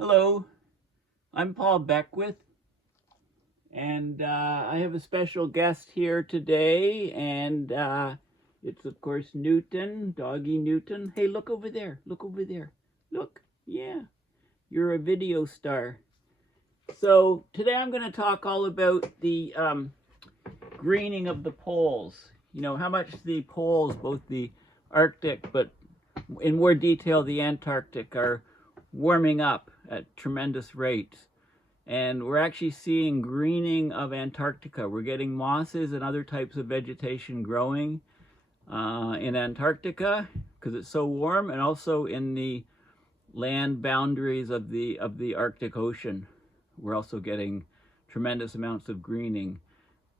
Hello, I'm Paul Beckwith, and I have a special guest here today, and it's of course Newton, Doggy Newton. Hey, look over there, look over there, look, yeah, you're a video star. So today I'm going to talk all about the greening of the poles. You know, how much the poles, both the Arctic, but in more detail the Antarctic, are warming up at tremendous rates. And we're actually seeing greening of Antarctica. We're getting mosses and other types of vegetation growing in Antarctica because it's so warm, and also in the land boundaries of the Arctic Ocean. We're also getting tremendous amounts of greening.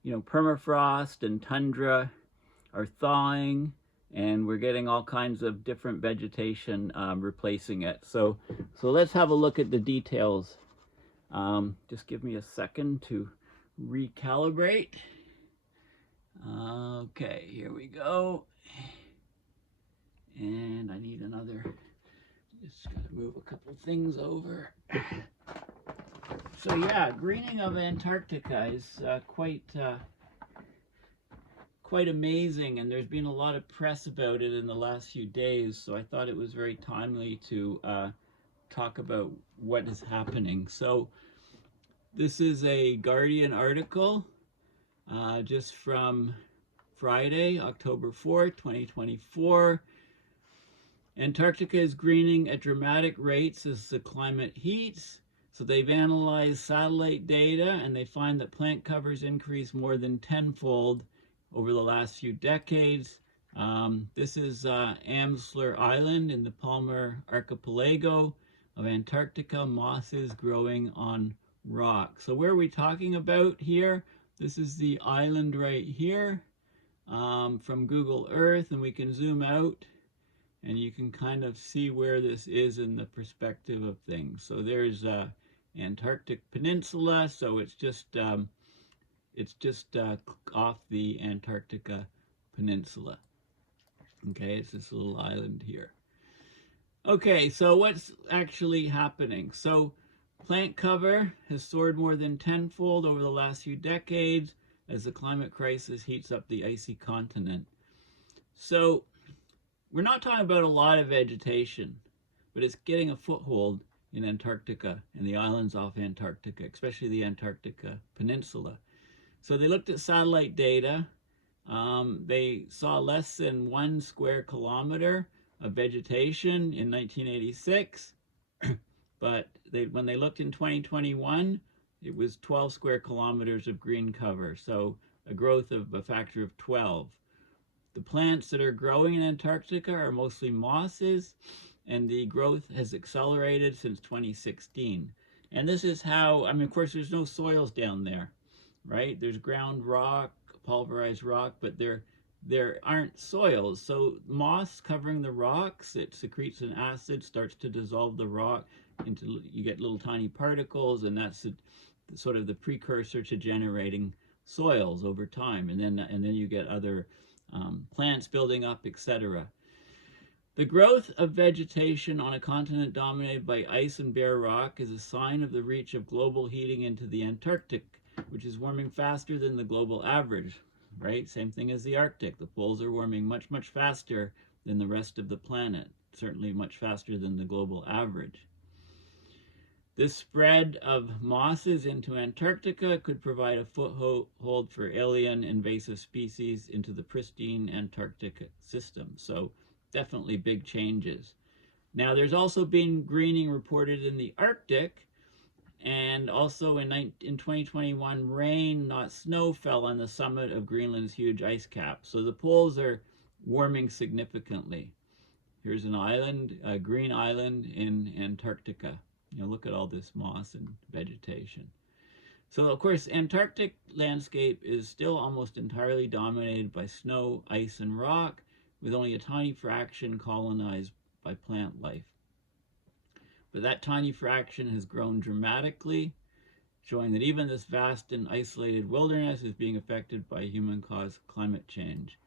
You know, permafrost and tundra are thawing, and we're getting all kinds of different vegetation replacing it. So let's have a look at the details. Just give me a second to recalibrate. Okay, here we go. And I need another, just gotta move a couple things over. So yeah, greening of Antarctica is quite amazing, and there's been a lot of press about it in the last few days, so I thought it was very timely to talk about what is happening. So this is a Guardian article just from Friday, October 4th, 2024. Antarctica is greening at dramatic rates as the climate heats. So they've analyzed satellite data, and they find that plant covers increase more than tenfold over the last few decades. This is Amsler Island in the Palmer Archipelago of Antarctica, mosses growing on rock. So where are we talking about here? This is the island right here from Google Earth, and we can zoom out and you can kind of see where this is in the perspective of things. So there's Antarctic Peninsula, so it's just off the Antarctica Peninsula. Okay, it's this little island here. Okay, so what's actually happening? So plant cover has soared more than tenfold over the last few decades as the climate crisis heats up the icy continent. So we're not talking about a lot of vegetation, but it's getting a foothold in Antarctica and the islands off Antarctica, especially the Antarctica Peninsula. So they looked at satellite data. They saw less than 1 square kilometer of vegetation in 1986, but when they looked in 2021, it was 12 square kilometers of green cover, so a growth of a factor of 12. The plants that are growing in Antarctica are mostly mosses, and the growth has accelerated since 2016. And this is how, I mean, of course, there's no soils down there, right? There's ground rock, pulverized rock, but there aren't soils. So moss covering the rocks, it secretes an acid, starts to dissolve the rock into, you get little tiny particles, and that's sort of the precursor to generating soils over time. And then you get other plants building up, etc. The growth of vegetation on a continent dominated by ice and bare rock is a sign of the reach of global heating into the Antarctic, which is warming faster than the global average, right? Same thing as the Arctic. The poles are warming much, much faster than the rest of the planet, certainly much faster than the global average. This spread of mosses into Antarctica could provide a foothold for alien invasive species into the pristine Antarctic system. So definitely big changes. Now there's also been greening reported in the Arctic, and also in 2021, rain, not snow, fell on the summit of Greenland's huge ice cap. So the poles are warming significantly. Here's an island, a green island in Antarctica. You know, look at all this moss and vegetation. So of course, Antarctic landscape is still almost entirely dominated by snow, ice, and rock, with only a tiny fraction colonized by plant life. But that tiny fraction has grown dramatically, showing that even this vast and isolated wilderness is being affected by human-caused climate change.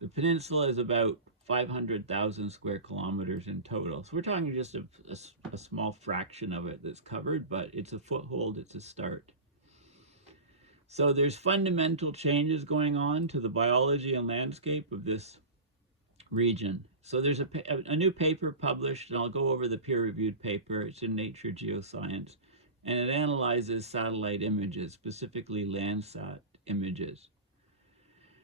The peninsula is about 500,000 square kilometers in total. So we're talking just a small fraction of it that's covered, but it's a foothold, it's a start. So there's fundamental changes going on to the biology and landscape of this region. So there's a new paper published, and I'll go over the peer-reviewed paper. It's in Nature Geoscience, and it analyzes satellite images, specifically Landsat images.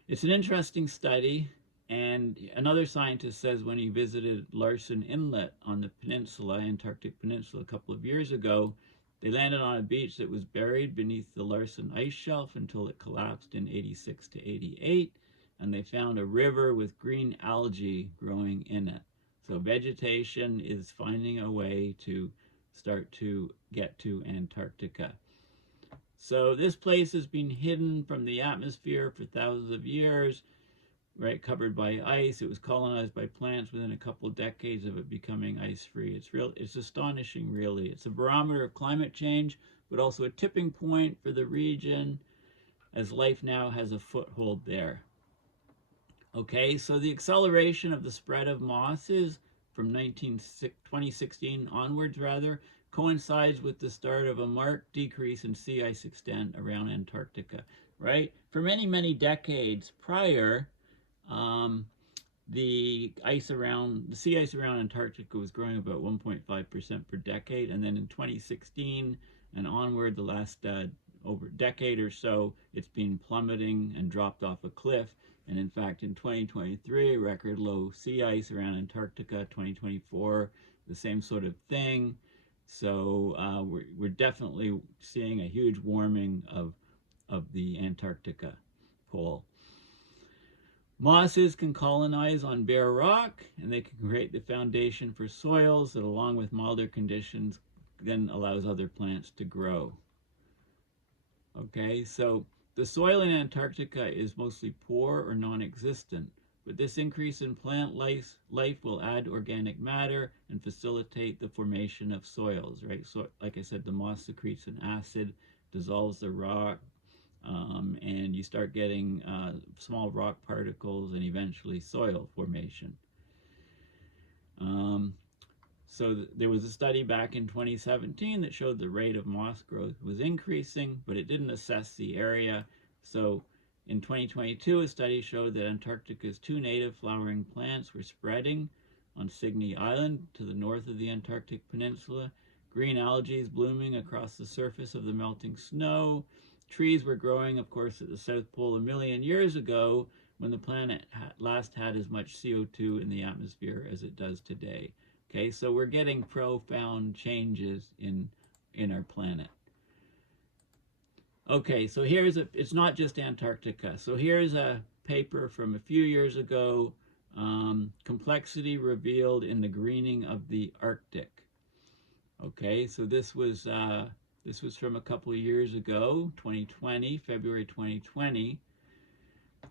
It's an interesting study, and another scientist says when he visited Larsen Inlet on the peninsula, Antarctic Peninsula, a couple of years ago, they landed on a beach that was buried beneath the Larsen ice shelf until it collapsed in 86 to 88. And they found a river with green algae growing in it. So vegetation is finding a way to start to get to Antarctica. So this place has been hidden from the atmosphere for thousands of years, right, covered by ice. It was colonized by plants within a couple of decades of it becoming ice-free. It's astonishing, really. It's a barometer of climate change, but also a tipping point for the region, as life now has a foothold there. Okay, so the acceleration of the spread of mosses from 2016 onwards, coincides with the start of a marked decrease in sea ice extent around Antarctica, right? For many, many decades prior, the sea ice around Antarctica was growing about 1.5% per decade, and then in 2016 and onward, the last over decade or so, it's been plummeting and dropped off a cliff. And in fact, in 2023, record low sea ice around Antarctica. 2024, the same sort of thing. So we're definitely seeing a huge warming of the Antarctica pole. Mosses can colonize on bare rock, and they can create the foundation for soils that, along with milder conditions, then allows other plants to grow. Okay, so the soil in Antarctica is mostly poor or non-existent, but this increase in plant life will add organic matter and facilitate the formation of soils, right? So, like I said, the moss secretes an acid, dissolves the rock, and you start getting small rock particles and eventually soil formation. So there was a study back in 2017 that showed the rate of moss growth was increasing, but it didn't assess the area. So in 2022, a study showed that Antarctica's 2 native flowering plants were spreading on Signy Island to the north of the Antarctic Peninsula. Green algae is blooming across the surface of the melting snow. Trees were growing, of course, at the South Pole a million years ago when the planet last had as much CO2 in the atmosphere as it does today. Okay, so we're getting profound changes in our planet. Okay, so it's not just Antarctica. So here's a paper from a few years ago, complexity revealed in the greening of the Arctic. Okay, so this was from a couple of years ago, 2020, February 2020.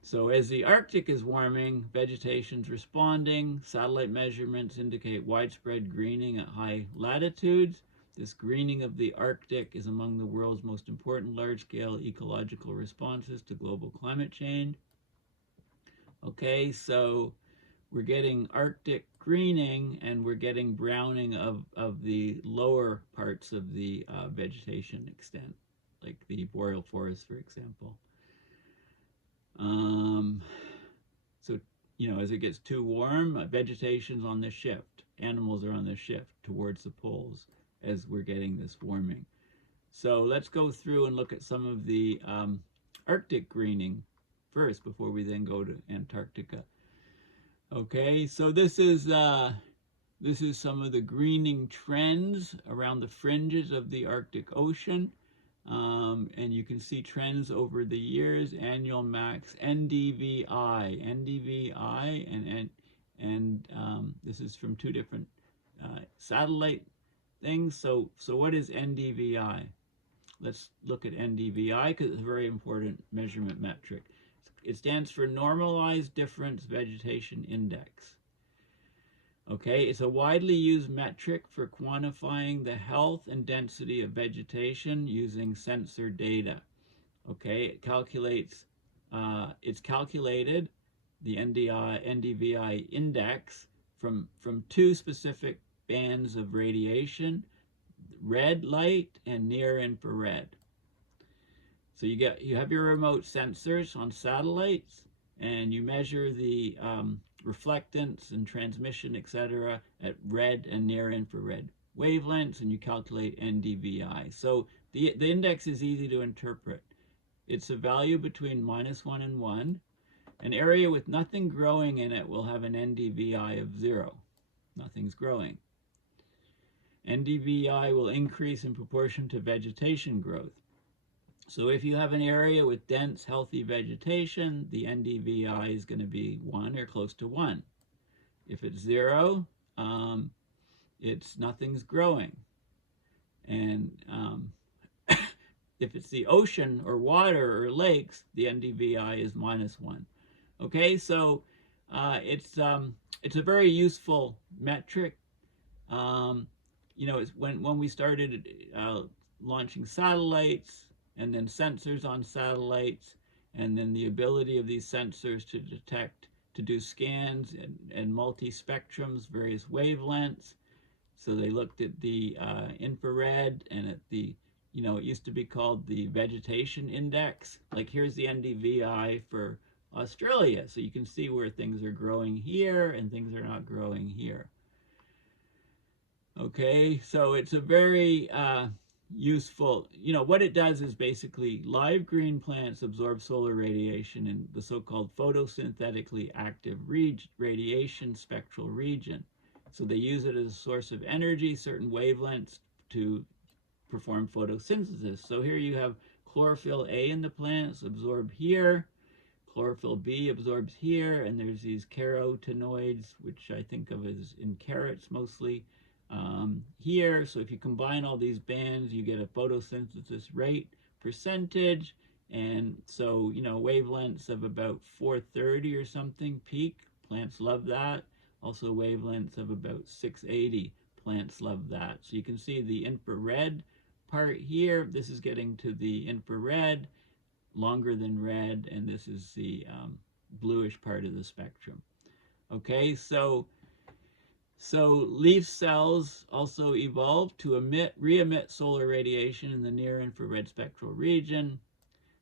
So as the Arctic is warming, vegetation's responding. Satellite measurements indicate widespread greening at high latitudes. This greening of the Arctic is among the world's most important large-scale ecological responses to global climate change. Okay, so we're getting Arctic greening, and we're getting browning of the lower parts of the vegetation extent, like the boreal forest, for example. So, as it gets too warm, vegetation's on the shift. Animals are on the shift towards the poles as we're getting this warming. So let's go through and look at some of the Arctic greening first before we then go to Antarctica. Okay, so this is some of the greening trends around the fringes of the Arctic Ocean. And you can see trends over the years, annual max, NDVI, and this is from 2 different satellite things. So what is NDVI? Let's look at NDVI because it's a very important measurement metric. It stands for Normalized Difference Vegetation Index. Okay, it's a widely used metric for quantifying the health and density of vegetation using sensor data. Okay, it's calculated the NDVI index from two specific bands of radiation, red light and near infrared. So you have your remote sensors on satellites, and you measure the reflectance and transmission, etc., at red and near infrared wavelengths, and you calculate NDVI. So the index is easy to interpret. It's a value between -1 and 1. An area with nothing growing in it will have an NDVI of 0. Nothing's growing. NDVI will increase in proportion to vegetation growth. So if you have an area with dense, healthy vegetation, the NDVI is going to be 1 or close to 1. If it's 0, nothing's growing. And if it's the ocean or water or lakes, the NDVI is -1. Okay, so it's a very useful metric. It's when we started launching satellites, and then sensors on satellites, and then the ability of these sensors to detect, to do scans and multi-spectrums, various wavelengths. So they looked at the infrared and at the, it used to be called the vegetation index. Like here's the NDVI for Australia. So you can see where things are growing here and things are not growing here. Okay, so it's a very useful, what it does is basically live green plants absorb solar radiation in the so-called photosynthetically active radiation spectral region. So they use it as a source of energy, certain wavelengths, to perform photosynthesis. So here you have chlorophyll A in the plants absorbed here, chlorophyll B absorbs here, and there's these carotenoids, which I think of as in carrots mostly, here. So if you combine all these bands, you get a photosynthesis rate percentage, and so wavelengths of about 430 or something peak. Plants love that. Also wavelengths of about 680. Plants love that. So you can see the infrared part here. This is getting to the infrared, longer than red, and this is the bluish part of the spectrum. Okay, so leaf cells also evolved to re-emit solar radiation in the near-infrared spectral region.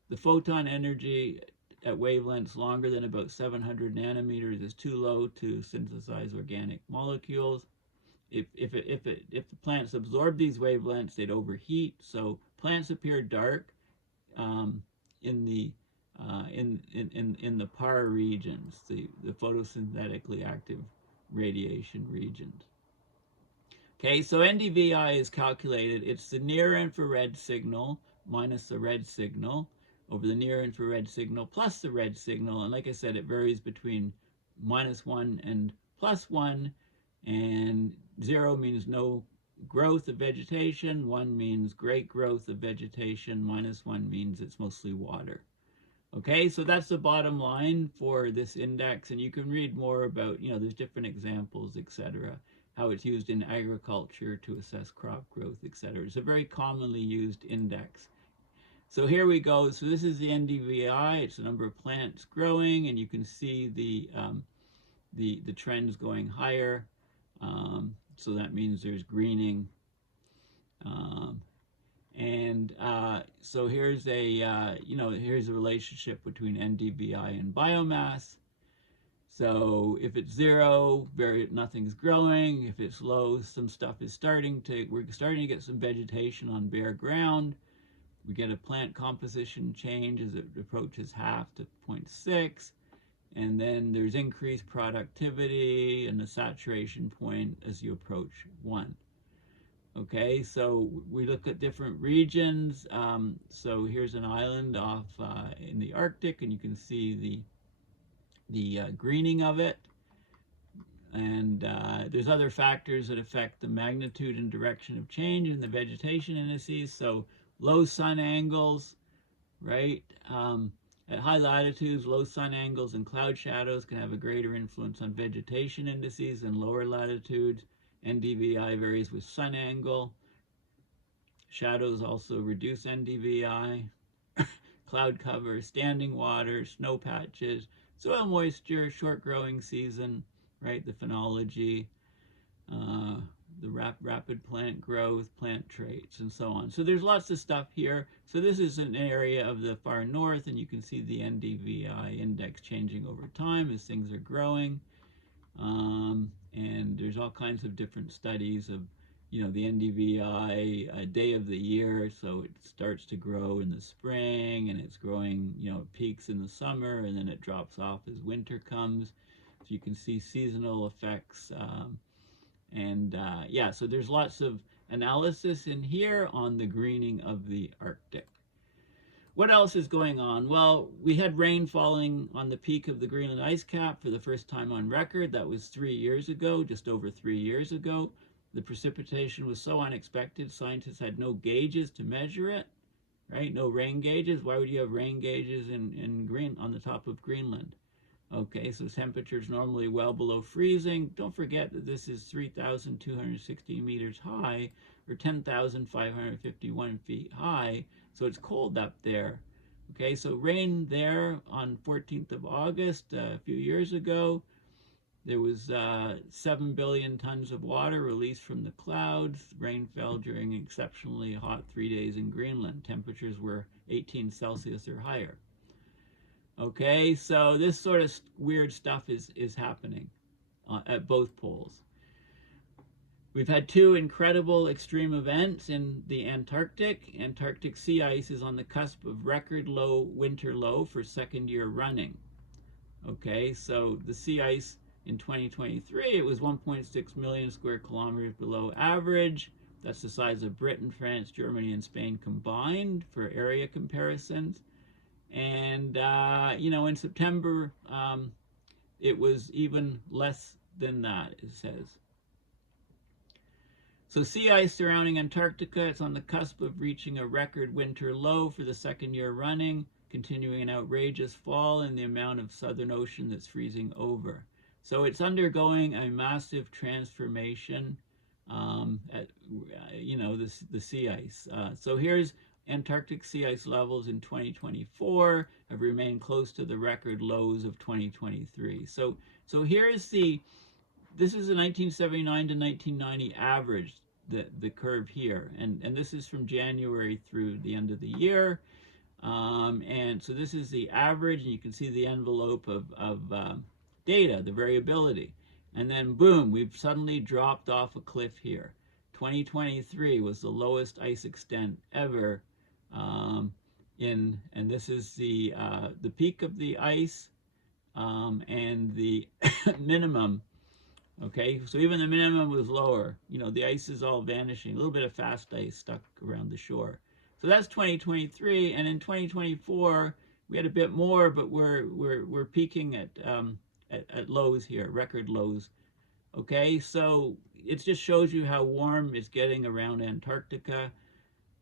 The photon energy at wavelengths longer than about 700 nanometers is too low to synthesize organic molecules. If the plants absorb these wavelengths, they'd overheat. So plants appear dark in the PAR regions, the photosynthetically active radiation regions. Okay, so NDVI is calculated. It's the near-infrared signal minus the red signal over the near-infrared signal plus the red signal. And like I said, it varies between -1 and +1. And 0 means no growth of vegetation. 1 means great growth of vegetation. -1 means it's mostly water. Okay, so that's the bottom line for this index, and you can read more about, there's different examples, etc., how it's used in agriculture to assess crop growth, etc. It's a very commonly used index. So here we go. So this is the NDVI. It's the number of plants growing, and you can see the trends going higher. So that means there's greening. So here's here's a relationship between NDVI and biomass. So if it's 0, nothing's growing. If it's low, some stuff is we're starting to get some vegetation on bare ground. We get a plant composition change as it approaches half to 0.6. And then there's increased productivity and a saturation point as you approach 1. Okay, so we look at different regions. So here's an island off in the Arctic, and you can see the greening of it. And there's other factors that affect the magnitude and direction of change in the vegetation indices. So low sun angles, right? At high latitudes, low sun angles and cloud shadows can have a greater influence on vegetation indices than lower latitudes. NDVI varies with sun angle. Shadows also reduce NDVI. Cloud cover, standing water, snow patches, Soil moisture, short growing season, right? The phenology, uh, the rapid plant growth, plant traits, and so on. So there's lots of stuff here. So this is an area of the far north, and you can see the NDVI index changing over time as things are growing. And there's all kinds of different studies of, the NDVI day of the year. So it starts to grow in the spring, and it's growing, it peaks in the summer, and then it drops off as winter comes. So you can see seasonal effects. Yeah, so there's lots of analysis in here on the greening of the Arctic. What else is going on? Well, we had rain falling on the peak of the Greenland ice cap for the first time on record. That was 3 years ago, just over 3 years ago. The precipitation was so unexpected, scientists had no gauges to measure it, right? No rain gauges. Why would you have rain gauges on the top of Greenland? Okay, so temperatures normally well below freezing. Don't forget that this is 3,260 meters high, or 10,551 feet high, so it's cold up there. Okay, so rain there on 14th of August, a few years ago. There was 7 billion tons of water released from the clouds. Rain fell during exceptionally hot 3 days in Greenland. Temperatures were 18 Celsius or higher. Okay, so this sort of weird stuff is happening at both poles. We've had 2 incredible extreme events in the Antarctic. Antarctic sea ice is on the cusp of record low winter low for 2nd year running. Okay, so the sea ice in 2023, it was 1.6 million square kilometers below average. That's the size of Britain, France, Germany, and Spain combined for area comparisons. And, in September, it was even less than that, it says. So sea ice surrounding Antarctica, it's on the cusp of reaching a record winter low for the 2nd year running, continuing an outrageous fall in the amount of Southern Ocean that's freezing over. So it's undergoing a massive transformation the sea ice. So here's Antarctic sea ice levels in 2024 have remained close to the record lows of 2023. So here's this is the 1979 to 1990 average, the curve here, and this is from January through the end of the year, and so this is the average, and you can see the envelope of data, the variability, and then boom, we've suddenly dropped off a cliff here. 2023 was the lowest ice extent ever. And this is the peak of the ice, and the minimum. Okay, so even the minimum was lower. The ice is all vanishing. A little bit of fast ice stuck around the shore. So that's 2023, and in 2024 we had a bit more, but we're peaking at lows here, record lows. Okay, so it just shows you how warm it's getting around Antarctica.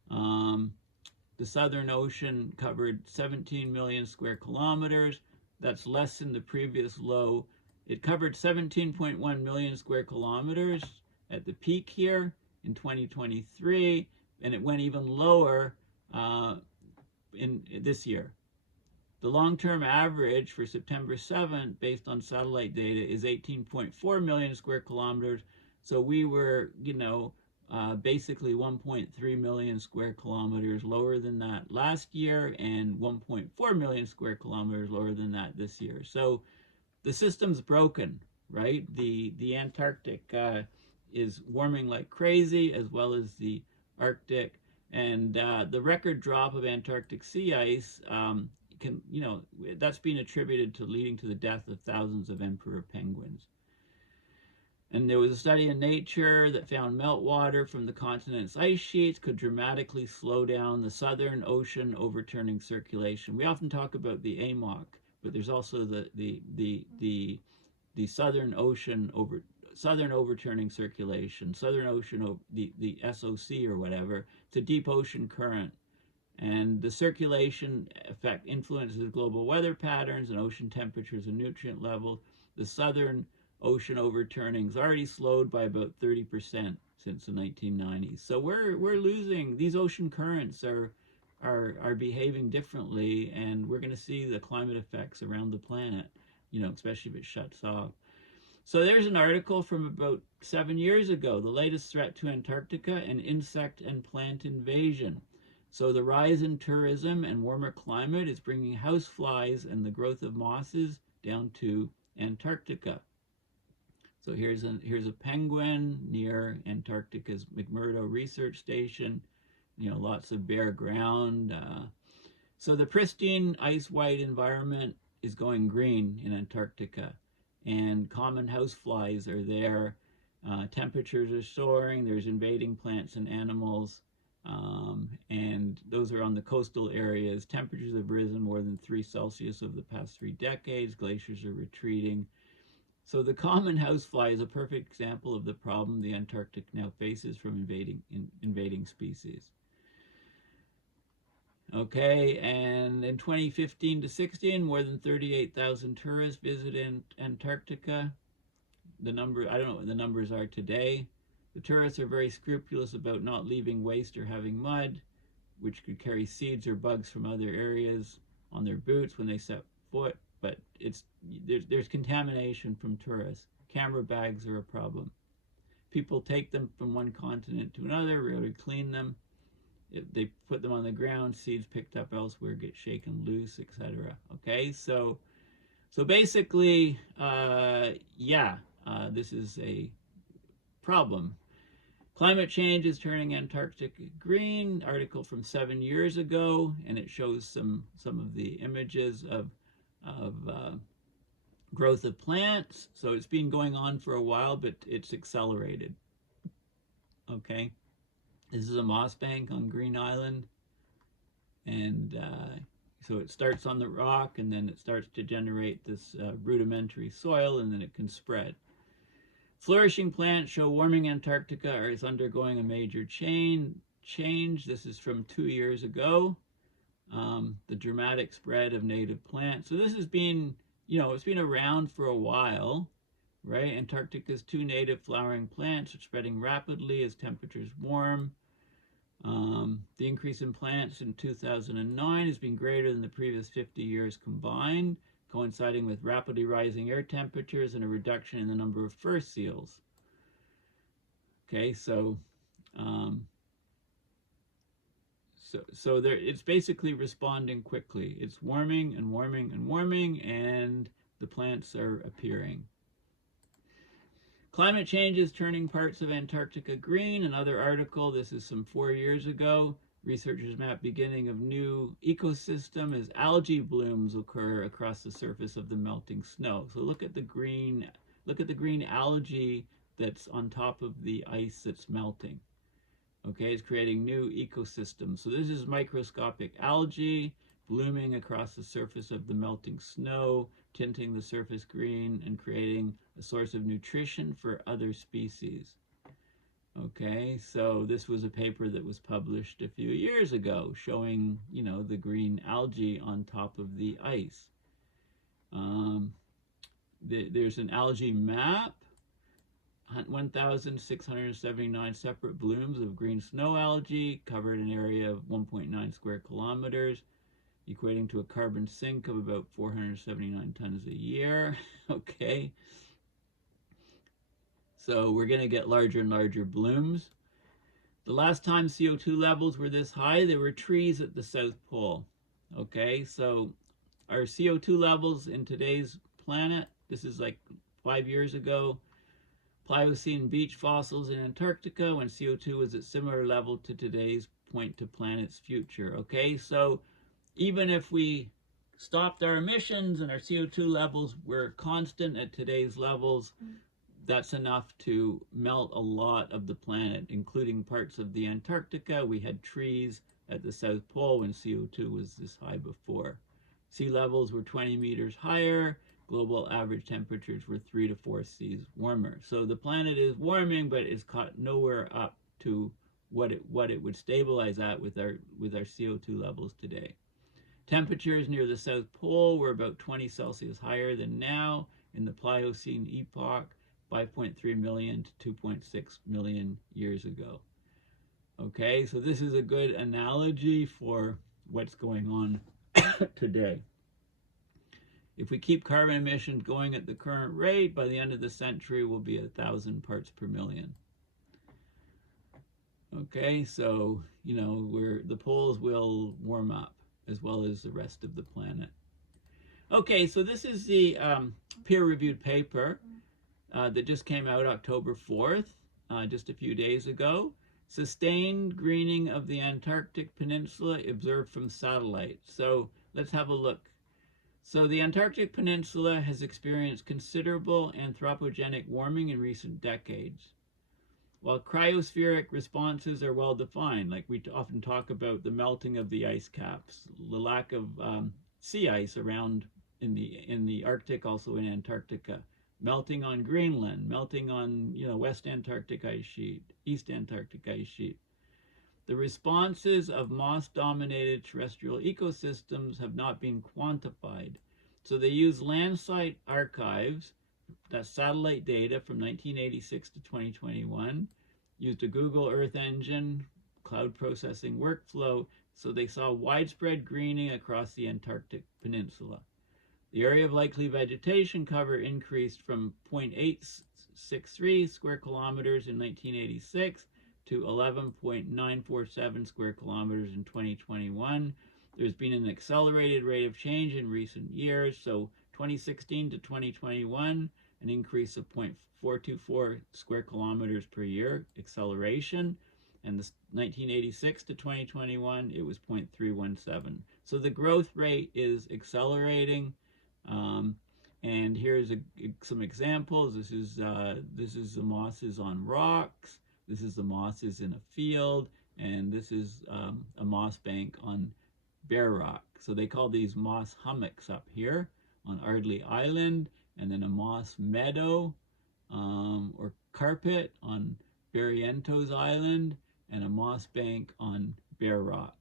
The Southern Ocean covered 17 million square kilometers. That's less than the previous low. It covered 17.1 million square kilometers at the peak here in 2023, and it went even lower in this year. The long-term average for September 7th, based on satellite data, is 18.4 million square kilometers. So we were, basically 1.3 million square kilometers lower than that last year, and 1.4 million square kilometers lower than that this year. So the system's broken, right? The Antarctic is warming like crazy, as well as the Arctic, and the record drop of Antarctic sea ice that's been attributed to leading to the death of thousands of emperor penguins. And there was a study in Nature that found meltwater from the continent's ice sheets could dramatically slow down the Southern Ocean overturning circulation. We often talk about the AMOC, but there's also the Southern Ocean Southern overturning circulation, Southern Ocean, the SOC or whatever. It's a deep ocean current, and the circulation effect influences global weather patterns and ocean temperatures and nutrient levels. The Southern Ocean overturning is already slowed by about 30% since the 1990s. So we're losing. These ocean currents are behaving differently, and we're going to see the climate effects around the planet. especially if it shuts off. So there's an article from about 7 years ago, the latest threat to Antarctica, an insect and plant invasion. So the rise in tourism and warmer climate is bringing houseflies and the growth of mosses down to Antarctica. So here's a penguin near Antarctica's McMurdo Research Station. Lots of bare ground. So the pristine ice-white environment is going green in Antarctica, and common houseflies are there. Temperatures are soaring. There's invading plants and animals, and those are on the coastal areas. Temperatures have risen more than 3 Celsius over the past 3 decades. Glaciers are retreating. So the common housefly is a perfect example of the problem the Antarctic now faces from invading species. Okay, and in 2015 to 16, more than 38,000 tourists visited Antarctica. I don't know what the numbers are today. The tourists are very scrupulous about not leaving waste or having mud, which could carry seeds or bugs from other areas on their boots when they set foot. But there's contamination from tourists. Camera bags are a problem. People take them from one continent to another, rarely clean them. They put them on the ground, seeds picked up elsewhere get shaken loose, etc. Okay, so basically, this is a problem. Climate change is turning Antarctica green. Article from 7 years ago, and it shows some of the images of growth of plants. So it's been going on for a while, but it's accelerated. Okay. This is a moss bank on Green Island, and so it starts on the rock, and then it starts to generate this rudimentary soil, and then it can spread. Flourishing plants show warming Antarctica is undergoing a major change. This is from 2 years ago. The dramatic spread of native plants. So this has been, it's been around for a while, right? Antarctica's 2 native flowering plants are spreading rapidly as temperatures warm. The increase in plants in 2009 has been greater than the previous 50 years combined, coinciding with rapidly rising air temperatures and a reduction in the number of fur seals. Okay, so it's basically responding quickly. It's warming and warming and warming, and the plants are appearing. Climate change is turning parts of Antarctica green. Another article, this is some 4 years ago. Researchers map beginning of new ecosystem as algae blooms occur across the surface of the melting snow. So look at the green algae that's on top of the ice that's melting. Okay, it's creating new ecosystems. So this is microscopic algae blooming across the surface of the melting snow, tinting the surface green and creating a source of nutrition for other species. Okay, so this was a paper that was published a few years ago showing, the green algae on top of the ice. There's an algae map, 1,679 separate blooms of green snow algae covered an area of 1.9 square kilometers, equating to a carbon sink of about 479 tons a year. Okay. So we're going to get larger and larger blooms. The last time CO2 levels were this high, there were trees at the South Pole. Okay, so our CO2 levels in today's planet, this is like 5 years ago, Pliocene beach fossils in Antarctica when CO2 was at similar level to today's point to planet's future. Okay, so even if we stopped our emissions and our CO2 levels were constant at today's levels, that's enough to melt a lot of the planet, including parts of the Antarctica. We had trees at the South Pole when CO2 was this high before. Sea levels were 20 meters higher. Global average temperatures were 3 to 4 C's warmer. So the planet is warming, but it's caught nowhere up to what it would stabilize at with our CO2 levels today. Temperatures near the South Pole were about 20 Celsius higher than now in the Pliocene epoch, 5.3 million to 2.6 million years ago. Okay, so this is a good analogy for what's going on today. If we keep carbon emissions going at the current rate, by the end of the century, we'll be 1,000 parts per million. Okay, so, you know, the poles will warm up as well as the rest of the planet. Okay, so this is the peer-reviewed paper that just came out October 4th, just a few days ago. Sustained greening of the Antarctic Peninsula observed from satellite. So let's have a look. So the Antarctic Peninsula has experienced considerable anthropogenic warming in recent decades. While cryospheric responses are well defined, like we often talk about the melting of the ice caps, the lack of sea ice around in the Arctic, also in Antarctica, melting on Greenland, melting on, you know, West Antarctic ice sheet, East Antarctic ice sheet. The responses of moss-dominated terrestrial ecosystems have not been quantified. So they use Landsat archives, that's satellite data from 1986 to 2021, used a Google Earth Engine cloud processing workflow, so they saw widespread greening across the Antarctic Peninsula. The area of likely vegetation cover increased from 0.863 square kilometers in 1986 to 11.947 square kilometers in 2021. There's been an accelerated rate of change in recent years, so 2016 to 2021, an increase of 0.424 square kilometers per year, acceleration, and the 1986 to 2021, it was 0.317. So the growth rate is accelerating. And here's some examples. This is the mosses on rocks. This is the mosses in a field, and this is a moss bank on bare rock. So they call these moss hummocks up here on Ardley Island, and then a moss meadow or carpet on Barrientos Island, and a moss bank on bare rock.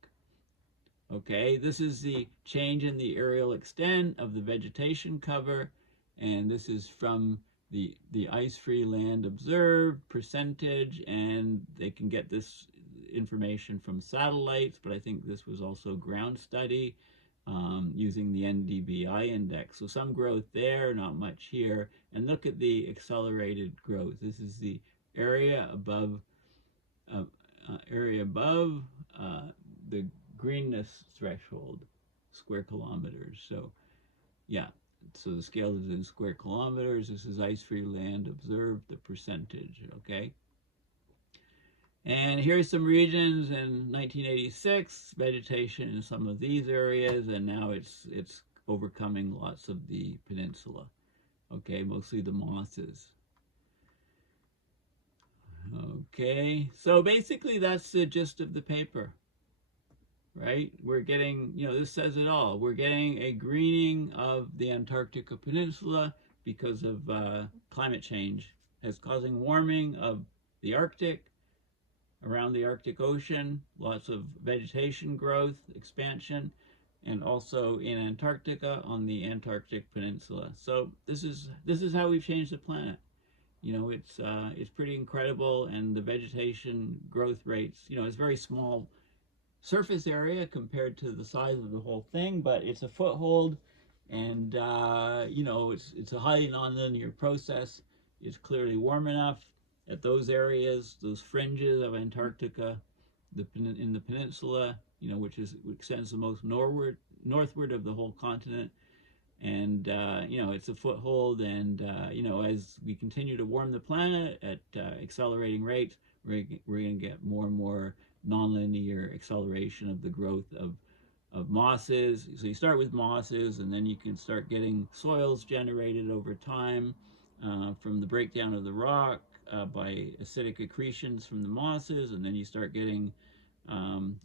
Okay, this is the change in the aerial extent of the vegetation cover, and this is from the ice-free land observed percentage, and they can get this information from satellites, but I think this was also ground study using the NDVI index. So some growth there, not much here, and look at the accelerated growth. This is the area above the greenness threshold, square kilometers. So yeah, so the scale is in square kilometers. This is ice-free land observed, the percentage, okay? And here's some regions in 1986, vegetation in some of these areas, and now it's overcoming lots of the peninsula, okay, mostly the mosses. Okay, so basically that's the gist of the paper. Right? We're getting, you know, this says it all. We're getting a greening of the Antarctica Peninsula because of climate change. It's causing warming of the Arctic, around the Arctic Ocean, lots of vegetation growth, expansion, and also in Antarctica on the Antarctic Peninsula. So this is how we've changed the planet. You know, it's pretty incredible, and the vegetation growth rates, you know, it's very small surface area compared to the size of the whole thing, but it's a foothold, and you know, it's a highly nonlinear process. It's clearly warm enough at those areas, those fringes of Antarctica, in the peninsula, you know, which extends the most northward of the whole continent, and you know, it's a foothold, and you know, as we continue to warm the planet at accelerating rates, we're going to get more and more nonlinear acceleration of the growth of mosses. So you start with mosses, and then you can start getting soils generated over time from the breakdown of the rock by acidic accretions from the mosses, and then you start getting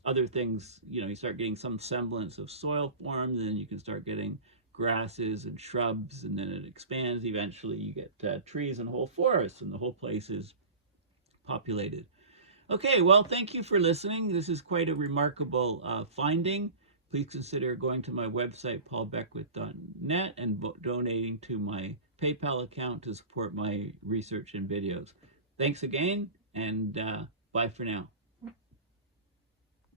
other things. You know, you start getting some semblance of soil formed, and then you can start getting grasses and shrubs, and then it expands. Eventually you get trees and whole forests, and the whole place is populated. Okay, well, thank you for listening. This is quite a remarkable finding. Please consider going to my website, paulbeckwith.net, and donating to my PayPal account to support my research and videos. Thanks again, and bye for now.